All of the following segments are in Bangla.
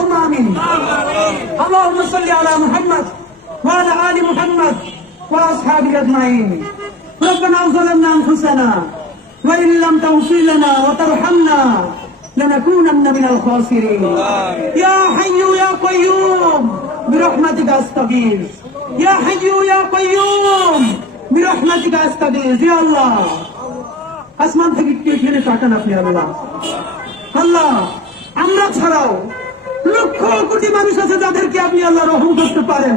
اللهم آمين. اللهم صل على محمد وعلى آل محمد وأصحابه أجمعين. ربنا ظلمنا أنفسنا وإن لم تغفر لنا وترحمنا لنكونن من الخاسرين. يا حي يا قيوم برحمتك أستغيث. يا حي يا قيوم برحمتك أستغيث. يا الله আসমান থেকে কে এখানে তাকান আপনি আল্লাহ। আল্লাহ আমরা ছাড়াও লক্ষ কোটি মানুষ আছে যাদেরকে আপনি আল্লাহ রহম করতে পারেন।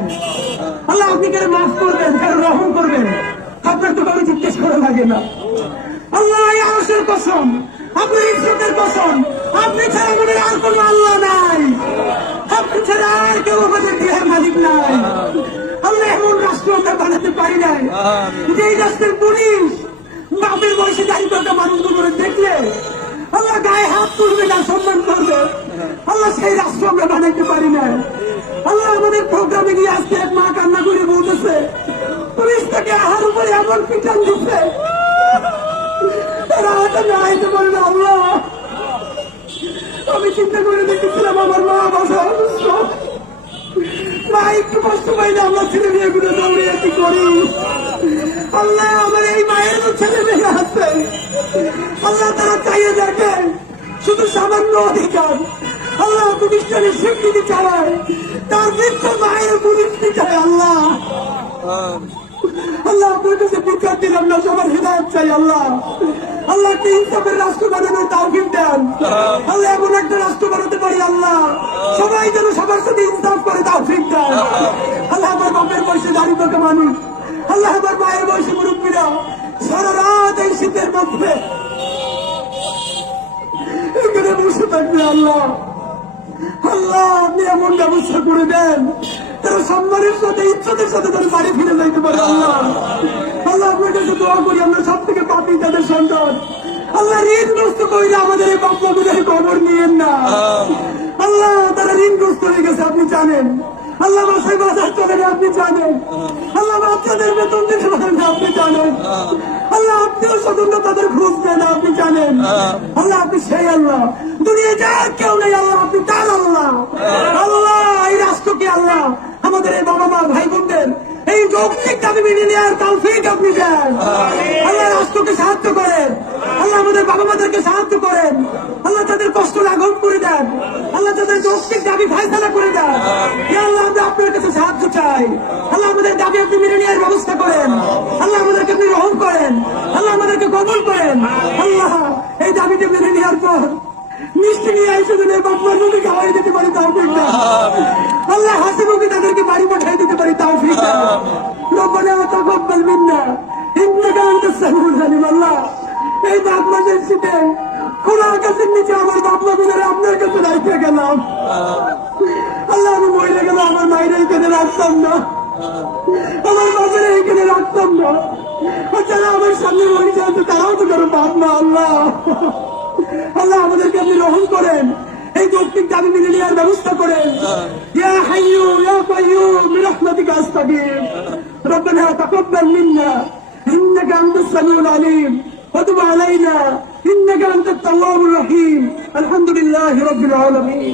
আল্লাহ আপনি কেন মাফ করবেন, কেন রহম করবেন, আপনার তো কারো জিজ্ঞেস করা লাগে না। আল্লাহ আরশের কসম, আপনার ইজ্জতের কসম, আপনি ছাড়া আমাদের আর কোনো আল্লাহ নাই, আপনি ছাড়া আর কেউ আমাদের দেহের মালিক নাই। আল্লাহ এমন রাষ্ট্র আমরা বানাতে পারি নাই যেই রাষ্ট্রের পুলিশ বাপের বয়সে দাঁড়িয়ে থাকা মানুষগুলো দেখলে আল্লাহ গায়ে হাত তুলবে না, সম্মান করবে। আল্লাহ সেই রাষ্ট্র আমরা বানাইতে পারি না। আল্লাহ আমাদের প্রোগ্রামে গিয়ে আজকে এক মা কান্না করে বলতেছে পুলিশ তাকে আহার উপরে এমন পিটান দিচ্ছে তারা হয়তো না আইতে পারে না। আল্লাহ আমি চিন্তা করে দেখেছিলাম আমার মা বাসা অসুস্থ, মা একটু কষ্ট পাইলে আমরা ছেলে মেয়েগুলো দৌড়িয়ে কি করি। আল্লাহ আমার এই মায়ের ছেলে মেয়ে আছে, আল্লাহ তারা চাইয়ে দেখেন শুধু সামান্য অধিকার। আল্লাহ প্রতিষ্ঠানের স্বীকৃতি চায়, তার বৃদ্ধ মায়ের প্রতিষ্ঠি চায়। আল্লাহ আল্লাহ আপনার কাছে বিচার দিলাম না, সবার হৃদায়ত চাই। আল্লাহ আল্লাহ কি ইনসাফের রাষ্ট্র বানানোর তাওফিক দেন। আল্লাহ এমন একটা রাষ্ট্র বানাতে পারি আল্লাহ সবাই যেন সবার সাথে ইনসাফ করে তাওফিক দেন। আল্লাহ আমার বাপের বয়সে দাঁড়িয়ে থাকা মানুষ, আল্লাহ আমার মায়ের বয়সে মুরব্বীরা সারা রাত এই শীতের মধ্যে এখানে বসে থাকবে। আল্লাহ আল্লাহ আপনি এমন ব্যবস্থা করে দেন তারা সম্মানের সাথে ইজ্জতের সাথে তারা বাড়ি ফিরে যাইতে পারে। আল্লাহ আল্লাহ আপনার কাছে দোয়া করি, আমরা সব থেকে পাপী তাদের সন্তান। আল্লাহ ঋণগ্রস্ত করিলে আমাদের এই বাপমাদের খবর নিয়েন না। আল্লাহ তারা ঋণগ্রস্ত হয়ে গেছে আপনি জানেন। আল্লাহ বাসায় বাজার চলে না আপনি জানেন। আল্লাহ বাচ্চাদের বেতন দিতে পারেন না আপনি জানেন। আল্লাহ আপনিও স্বতন্ত্র তাদের খোঁজ দেন না আপনি জানেন। আল্লাহ আপনি সেই আল্লাহ, দুনিয়া যার কেউ নেই, আল্লাহ আপনি তার আল্লাহ। আল্লাহ এই রাষ্ট্রকে আল্লাহ আমাদের এই বাবা মা ভাই বোনদের এই যৌক্তিক দাবি মেনে নেওয়ার তৌফিক আপনি দেন। আল্লাহ রাষ্ট্রকে সাহায্য করেন, আল্লাহ আমাদের বাবা মাদেরকে সাহায্য করেন। আল্লাহ তাদের কষ্ট লাঘব করে দেন, আল্লাহ তাদের যৌক্তিক দাবি ফায়সালা করে দেন। আল্লাহ আমরা আপনার কাছে সাহায্য চাই। আল্লাহ আমাদের দাবি আপনি মেনে নেওয়ার ব্যবস্থা করেন। আল্লাহ আমাদেরকে আপনি রহম করেন, আল্লাহ আমাদেরকে কবুল করেন। আল্লাহ এই দাবিটা মেনে নেওয়ার পর মিষ্টি নিয়ে এসে যদি বাপমার মুখে খাওয়াই দিতে পারি তৌফিক দেন। আল্লাহ হাসি মুখে তাদেরকে বাড়ি পাঠাই দিতে পারি তৌফিক দেন। রব্বানা তাকাব্বাল মিন্না ইন্নাকা আনতাস সামিউল আলিম। আল্লাহ এই বাপ মাসের শীতে খোলা আকাশের নিচে আমার বাপ মাদের আপনার কাছে রাখতে গেলাম। আল্লাহ আমি মরে গেলাম, আমার মায়ের এইখানে রাখতাম না, আমার বাপের এইখানে রাখতাম না, যারা আমার সামনে মরে যাচ্ছে তারাও তো কারো বাপ না। আল্লাহ আল্লাহ আমাদেরকে আপনি রহম করেন, এই যৌক্তিক দাবি মেনে নেওয়ার ব্যবস্থা করেন। ইয়া হাইয়্যু ইয়া কাইয়্যুম বিরহমাতিকা আস্তাগীথ। রব্বানা তাকাব্বাল মিন্না ইন্নাকা আনতাস সামিউল আলিম ওয়া তুব আলাইনা ইন্নাকা আনতাত তাওয়াবুর রহিম। আলহামদুলিল্লাহি রাব্বিল আলামিন।